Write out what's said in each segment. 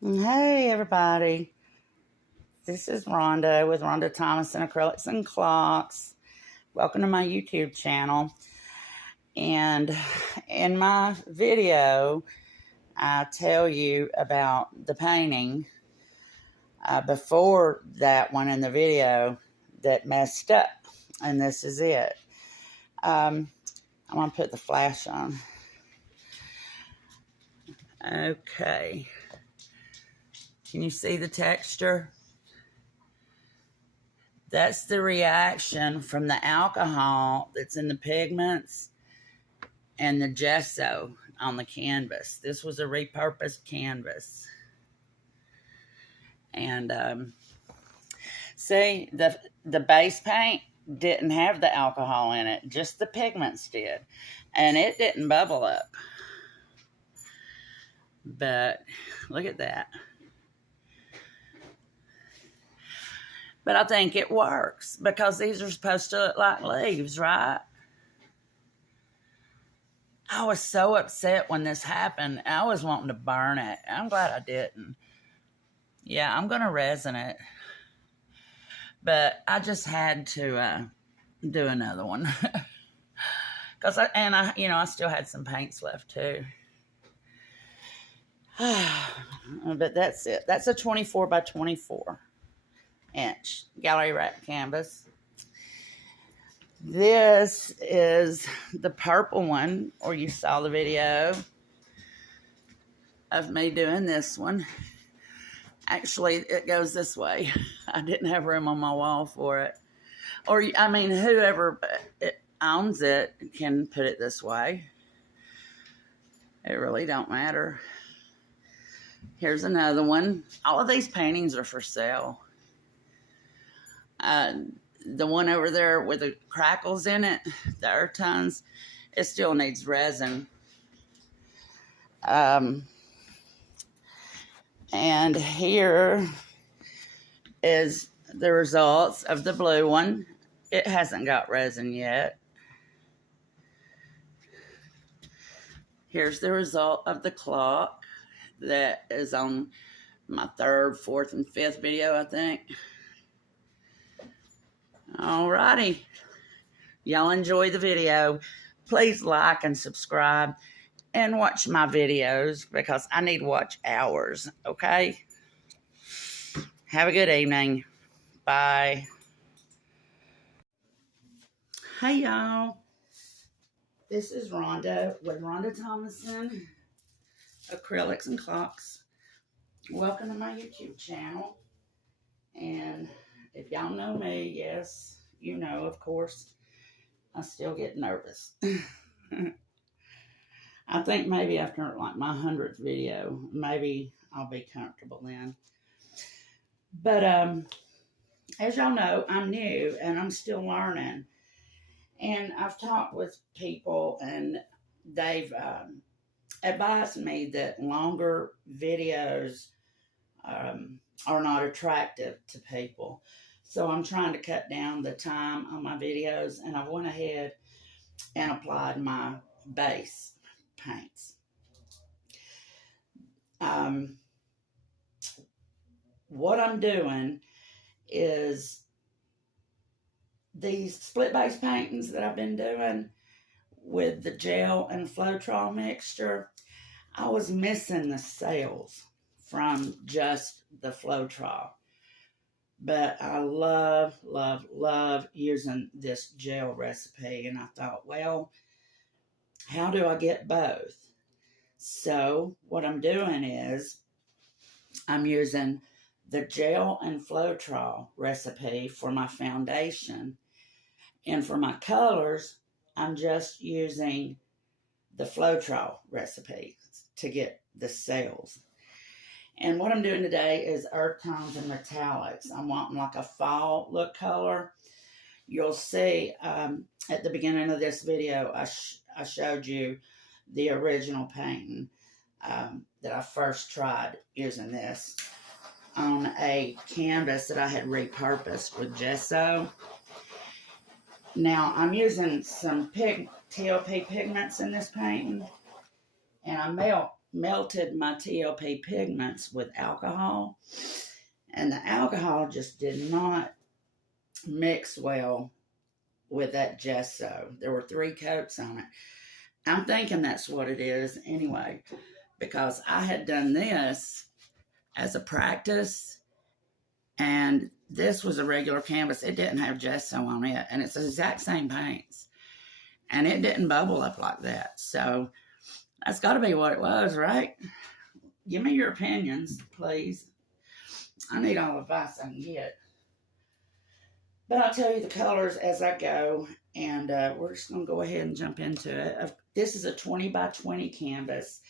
Hey everybody, this is Rhonda with Rhonda Thomas and Acrylics and Clocks. Welcome to my YouTube channel. And in my video, I tell you about the painting before that one in the video that messed up. And this is it. I'm going to put the flash on. Okay. Can you see the texture? That's the reaction from the alcohol that's in the pigments and the gesso on the canvas. This was a repurposed canvas. And see, the base paint didn't have the alcohol in it, just the pigments did. And it didn't bubble up. But look at that. But I think it works because these are supposed to look like leaves, right? I was so upset when this happened. I was wanting to burn it. I'm glad I didn't. Yeah, I'm going to resin it. But I just had to do another one. Because I still had some paints left too. But that's it. That's a 24 by 24 inch gallery wrap canvas. This is the purple one, or you saw the video of me doing this one. Actually, it goes this way. I didn't have room on my wall for it. Or, I mean, whoever owns it can put it this way. It really don't matter. Here's another one. All of these paintings are for sale. The one over there with the crackles in it, the earth tones, it still needs resin. And here is the results of the blue one. It hasn't got resin yet. Here's the result of the clock that is on my 3rd, 4th, and 5th video, I think. Alrighty. Y'all enjoy the video. Please like and subscribe and watch my videos because I need watch hours, okay? Have a good evening. Bye. Hey, y'all. This is Rhonda with Rhonda Thomason, Acrylics and Clocks. Welcome to my YouTube channel. And if y'all know me, yes, you know, of course, I still get nervous. I think maybe after like my 100th video, maybe I'll be comfortable then. But as y'all know, I'm new and I'm still learning. And I've talked with people and they've advised me that longer videos are not attractive to people. So I'm trying to cut down the time on my videos, and I went ahead and applied my base paints. What I'm doing is these split base paintings that I've been doing with the gel and Floetrol mixture, I was missing the sales from just the Floetrol. But I love, love, love using this gel recipe. And I thought, well, how do I get both? So what I'm doing is I'm using the gel and Floetrol recipe for my foundation. And for my colors, I'm just using the Floetrol recipe to get the sales. And what I'm doing today is earth tones and metallics. I'm wanting like a fall look color. You'll see at the beginning of this video, I showed you the original painting that I first tried using this on a canvas that I had repurposed with gesso. Now, I'm using some TLP pigments in this painting, and I melt melted my TLP pigments with alcohol, and the alcohol just did not mix well with that gesso. There were 3 coats on it. I'm thinking that's what it is anyway, because I had done this as a practice, and this was a regular canvas. It didn't have gesso on it, and it's the exact same paints, and it didn't bubble up like that. So that's got to be what it was, right? Give me your opinions, please. I need all the advice I can get. But I'll tell you the colors as I go, and we're just going to go ahead and jump into it. This is a 20 by 20 canvas.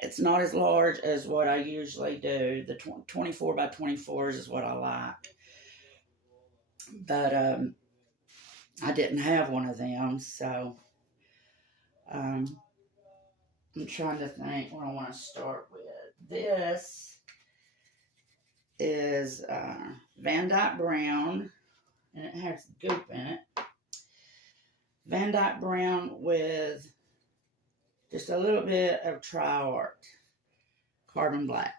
It's not as large as what I usually do. The 24 by 24s is what I like. But I didn't have one of them, so I'm trying to think what I want to start with. This is Vandyke Brown, and it has goop in it. Vandyke Brown with just a little bit of Tri-Art Carbon Black.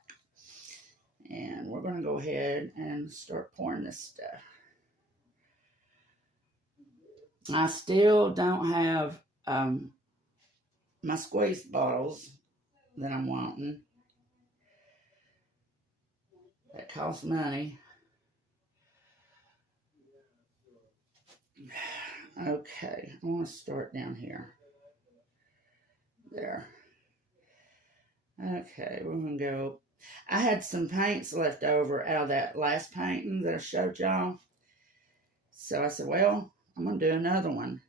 And we're going to go ahead and start pouring this stuff. I still don't have my squeeze bottles that I'm wanting. That costs money. Okay, I want to start down here. There. Okay, we're going to go. I had some paints left over out of that last painting that I showed y'all. So I said, well, I'm going to do another one.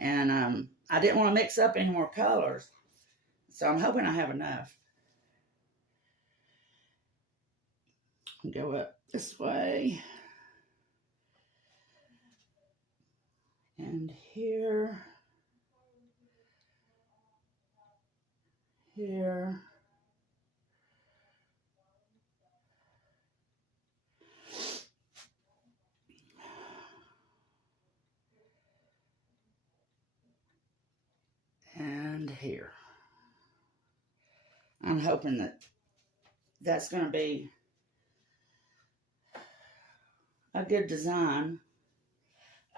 And I didn't want to mix up any more colors. So I'm hoping I have enough. Go up this way. And here. Here. And here. I'm hoping that that's going to be a good design.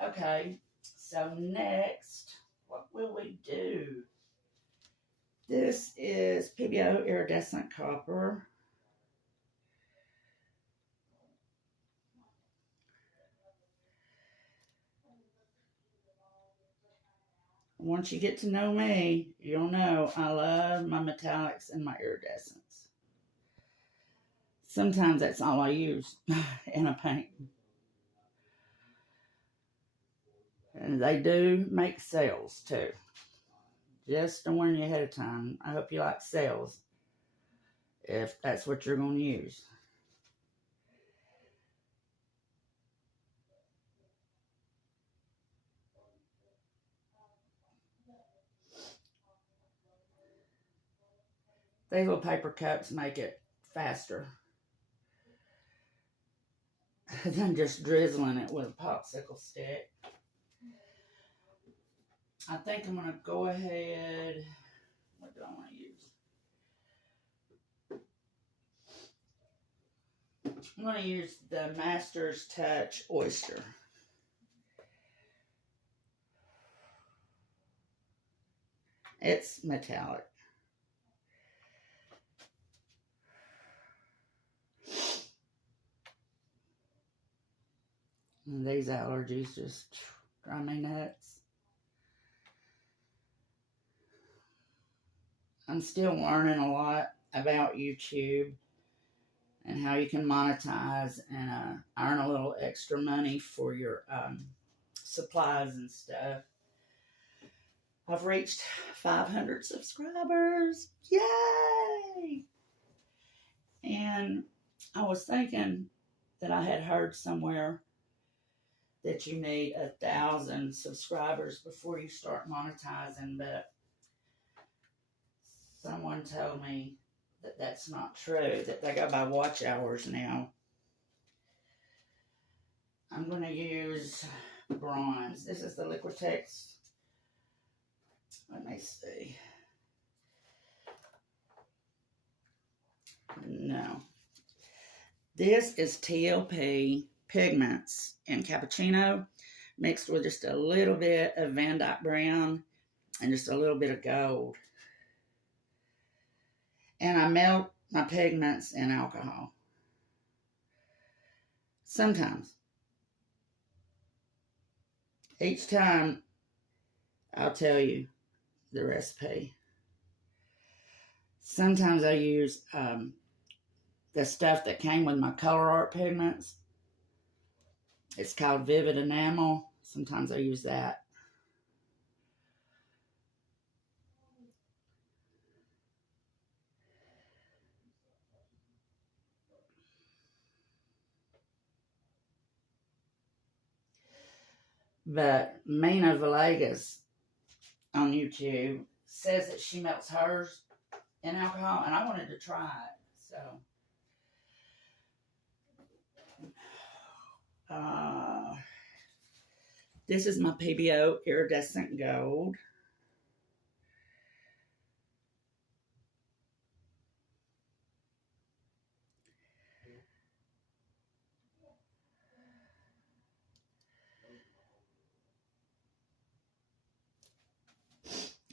Okay, so next, what will we do? This is Pebeo Iridescent Copper. Once you get to know me, you'll know I love my metallics and my iridescents. Sometimes that's all I use in a paint. And they do make sales too. Just to warn you ahead of time. I hope you like sales, if that's what you're going to use. These little paper cups make it faster than just drizzling it with a popsicle stick. I think I'm going to go ahead. What do I want to use? I'm going to use the Master's Touch Oyster. It's metallic. And these allergies just drive me nuts. I'm still learning a lot about YouTube and how you can monetize and earn a little extra money for your supplies and stuff. I've reached 500 subscribers. Yay! And I was thinking that I had heard somewhere that you need 1,000 subscribers before you start monetizing, but someone told me that that's not true, that they go by watch hours now. I'm going to use bronze. This is the Liquitex. Let me see. No. This is TLP Pigments in Cappucino, mixed with just a little bit of Vandyke Brown and just a little bit of gold. And I melt my pigments in alcohol. Sometimes. Each time, I'll tell you the recipe. Sometimes I use the stuff that came with my color art pigments. It's called Vivid Enamel. Sometimes I use that. But Mina Villegas on YouTube says that she melts hers in alcohol, and I wanted to try it. So, this is my Pebeo Iridescent Gold.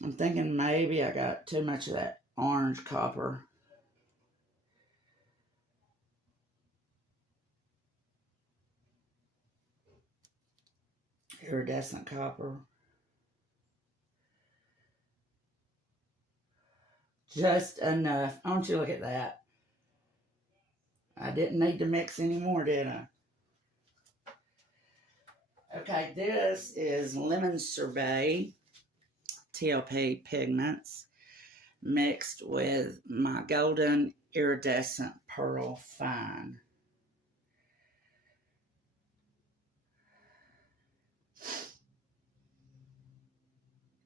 I'm thinking maybe I got too much of that orange copper. Iridescent copper. Just enough. I want you to look at that. I didn't need to mix anymore, did I? Okay, this is Lemon Sorbet, TLP Pigments, mixed with my golden Irredescent Pearl Fine.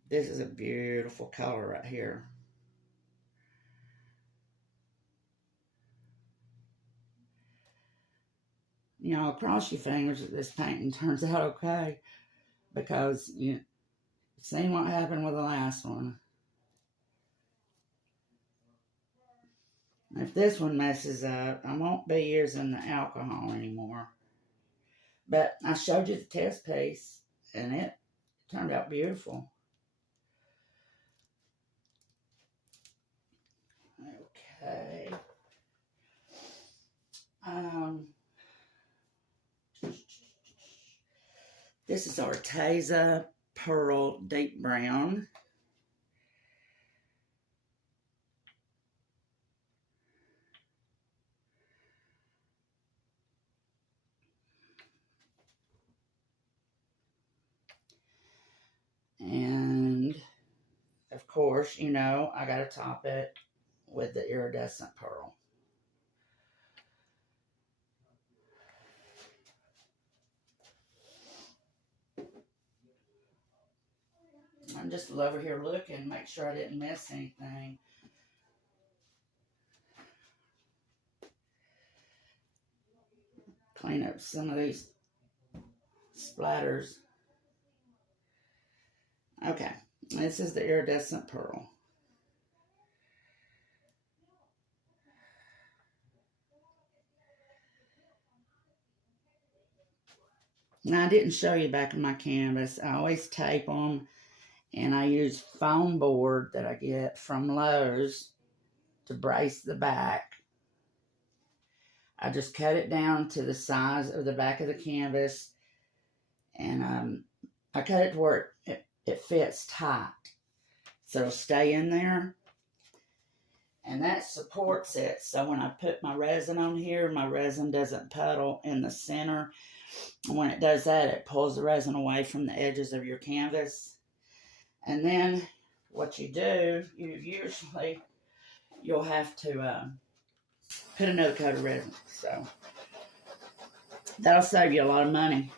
This is a beautiful color right here. You know, cross your fingers that this painting turns out okay, because you've seen what happened with the last one. If this one messes up, I won't be using the alcohol anymore. But I showed you the test piece, and it turned out beautiful. Okay. This is Arteza Pearl Deep Brown. And, of course, you know, I got to top it with the Iridescent Pearl. I'm just over here looking, make sure I didn't miss anything. Clean up some of these splatters. Okay, this is the Iridescent Pearl. Now, I didn't show you back of my canvas. I always tape them, and I use foam board that I get from Lowe's to brace the back. I just cut it down to the size of the back of the canvas, and I cut it to where it fits tight, so it'll stay in there. And that supports it, so when I put my resin on here, my resin doesn't puddle in the center. And when it does that, it pulls the resin away from the edges of your canvas. And then what you do, you'll have to put another coat of resin. So that'll save you a lot of money.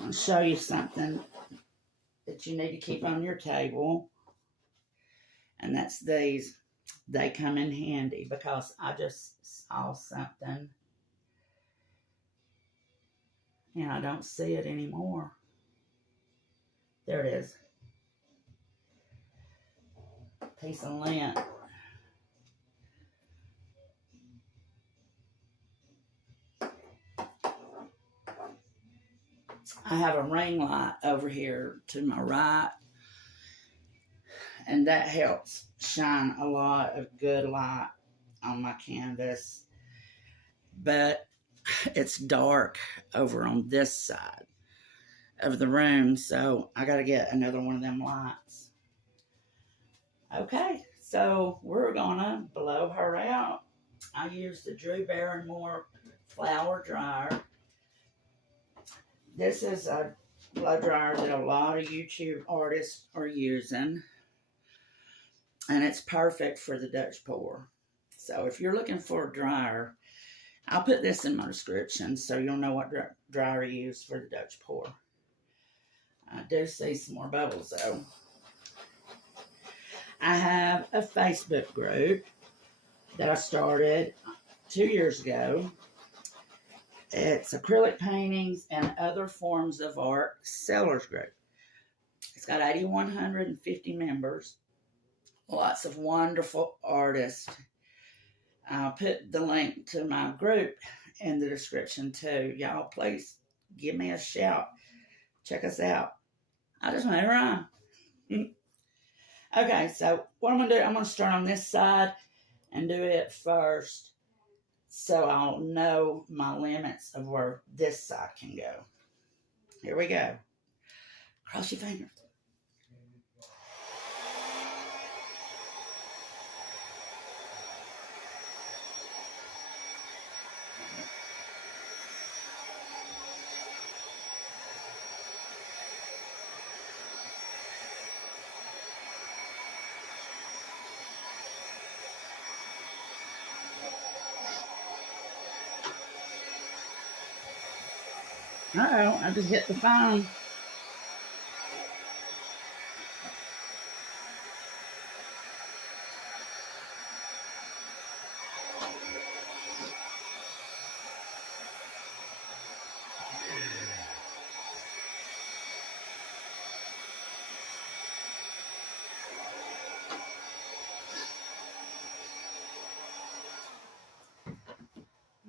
I'll show you something that you need to keep on your table. And that's these. They come in handy because I just saw something And I don't see it anymore. There it is. Piece of lint. I have a ring light over here to my right, and that helps shine a lot of good light on my canvas. But it's dark over on this side of the room, so I got to get another one of them lights. Okay, so we're gonna blow her out. I used the Drew Barrymore flower dryer. This is a blow dryer that a lot of YouTube artists are using, and it's perfect for the Dutch pour. So if you're looking for a dryer, I'll put this in my description so you'll know what dryer to use for the Dutch pour. I do see some more bubbles though. I have a Facebook group that I started 2 years ago. It's Acrylic Paintings and Other Forms of Art Sellers Group. It's got 8,150 members. Lots of wonderful artists. I'll put the link to my group in the description too. Y'all, please give me a shout. Check us out. I just made a rhyme. Okay, so what I'm going to do, I'm going to start on this side and do it first so I'll know my limits of where this side can go. Here we go. Cross your fingers. Uh-oh, I just hit the phone.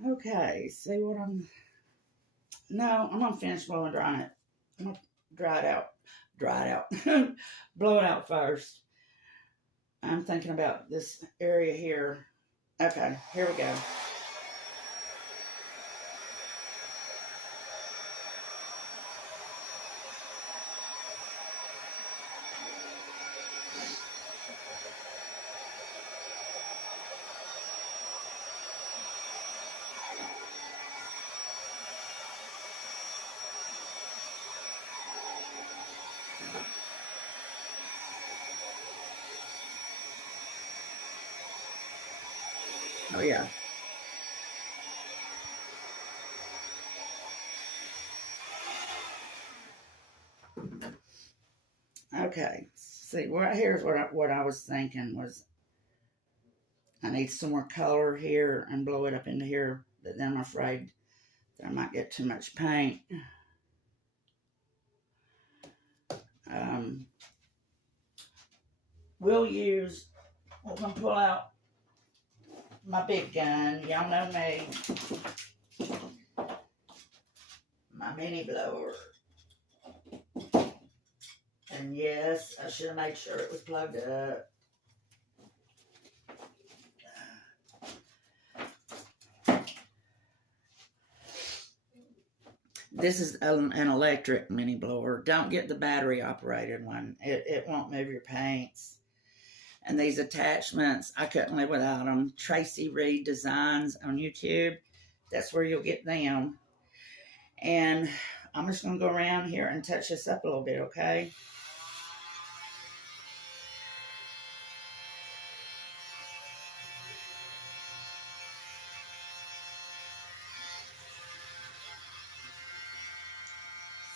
Okay, see what I'm... No, I'm going to finish blowing drying it. I'm going to dry it out. Blow it out first. I'm thinking about this area here. Okay, here we go. Oh, yeah. Okay. See, right here's what I was thinking was I need some more color here and blow it up into here, but then I'm afraid that I might get too much paint. We're going to pull out my big gun. Y'all know me. My mini blower. And yes, I should have made sure it was plugged up. This is an electric mini blower. Don't get the battery operated one. It won't move your paints. And these attachments, I couldn't live without them. Tracie Reed Designs on YouTube. That's where you'll get them. And I'm just going to go around here and touch this up a little bit, okay?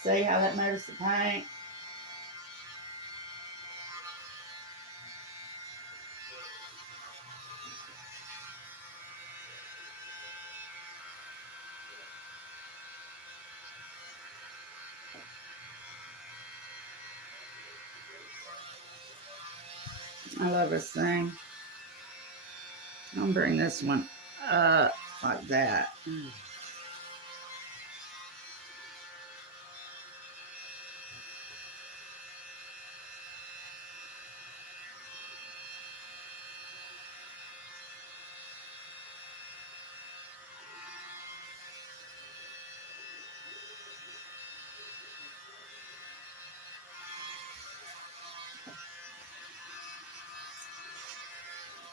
See how that moves the paint? I love this thing. I'm gonna bring this one up like that.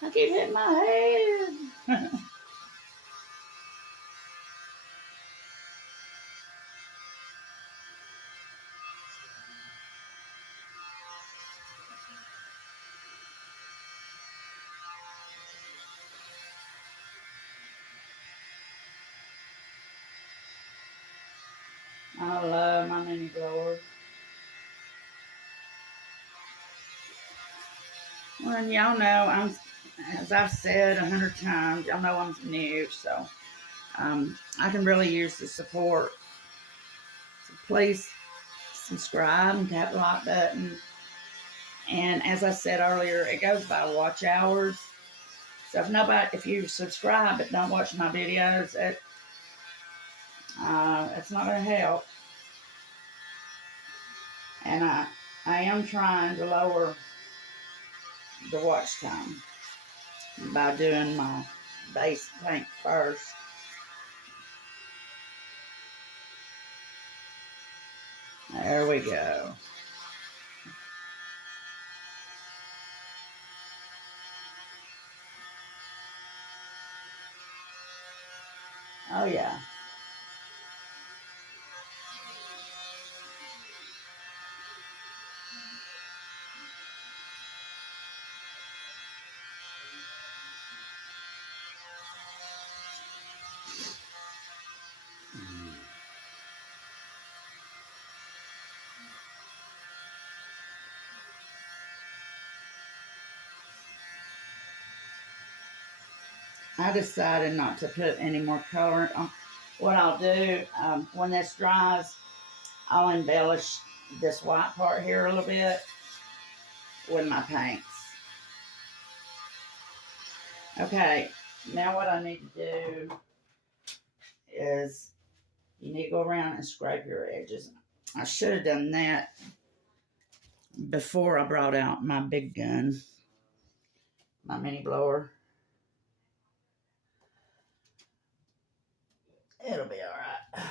I keep hitting my head. I love my mini blower. Well, and y'all know, as I've said 100 times, y'all know I'm new, so I can really use the support. So please subscribe and tap the like button. And as I said earlier, it goes by watch hours. So if you subscribe but don't watch my videos, it's not going to help. And I am trying to lower the watch time by doing my base paint first. There we go. Oh yeah. I decided not to put any more color on. What I'll do, when this dries, I'll embellish this white part here a little bit with my paints. Okay, now what I need to do is you need to go around and scrape your edges. I should have done that before I brought out my big gun, my mini blower. It'll be all right.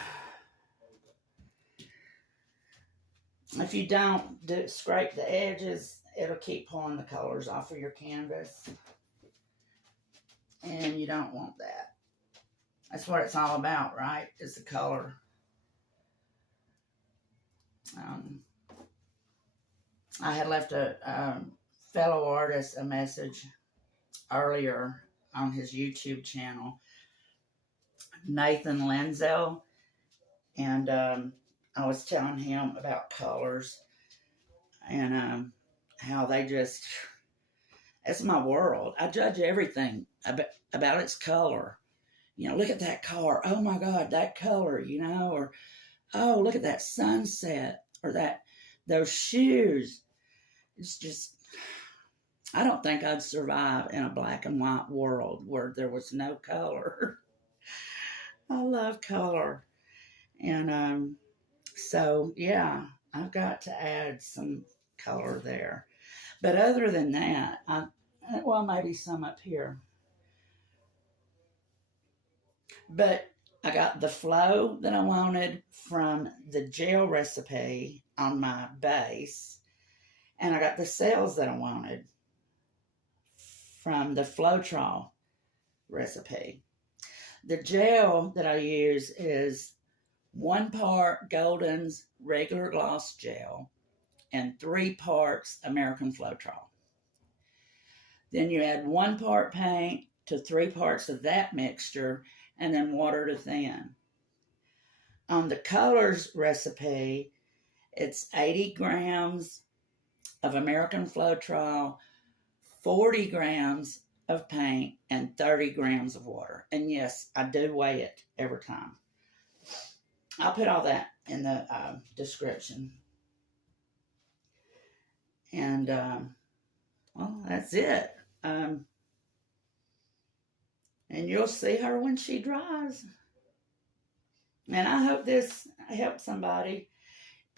If you don't scrape the edges, it'll keep pulling the colors off of your canvas. And you don't want that. That's what it's all about, right? Is the color. I had left a fellow artist a message earlier on his YouTube channel, Nathan Lenzel, and I was telling him about colors and how they just, it's my world. I judge everything about its color. You know, look at that car. Oh my God, that color, you know, or oh, look at that sunset, or those shoes. It's just, I don't think I'd survive in a black and white world where there was no color. I love color. And so, yeah, I've got to add some color there. But other than that, well, maybe some up here. But I got the flow that I wanted from the gel recipe on my base. And I got the cells that I wanted from the Floetrol recipe. The gel that I use is 1 part Golden's regular gloss gel and 3 parts American Floetrol. Then you add 1 part paint to 3 parts of that mixture and then water to thin. On the colors recipe, it's 80 grams of American Floetrol, 40 grams of paint, and 30 grams of water. And yes, I do weigh it every time. I'll put all that in the description. And well, that's it. And you'll see her when she dries. And I hope this helps somebody.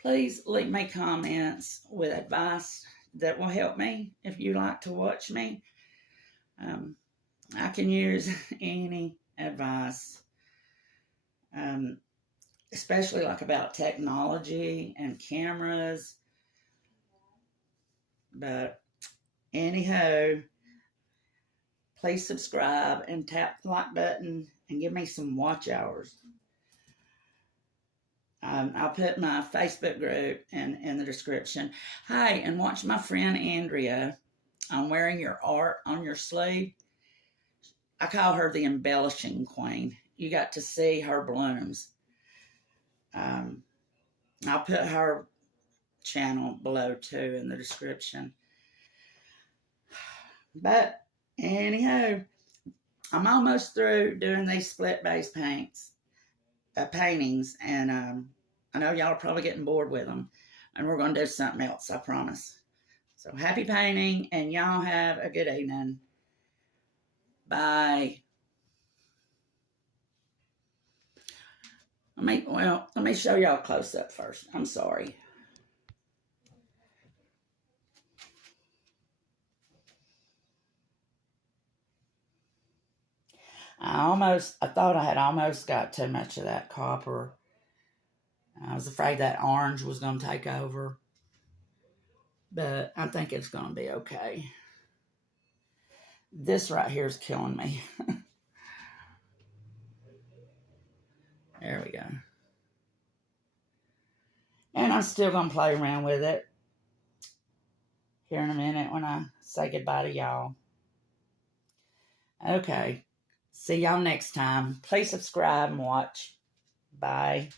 Please leave me comments with advice that will help me if you like to watch me. I can use any advice, especially like about technology and cameras. But anyhow, please subscribe and tap the like button and give me some watch hours. I'll put my Facebook group in the description. Hi, and watch my friend Andrea. I'm wearing your art on your sleeve. I call her the embellishing queen. You got to see her blooms. I'll put her channel below too in the description. But anyhow, I'm almost through doing these split base paintings, and I know y'all are probably getting bored with them, and we're going to do something else, I promise. So happy painting, and y'all have a good evening. Bye. Let me show y'all close up first. I'm sorry. I thought I had almost got too much of that copper. I was afraid that orange was going to take over. But I think it's going to be okay. This right here is killing me. There we go. And I'm still going to play around with it here in a minute when I say goodbye to y'all. Okay. See y'all next time. Please subscribe and watch. Bye.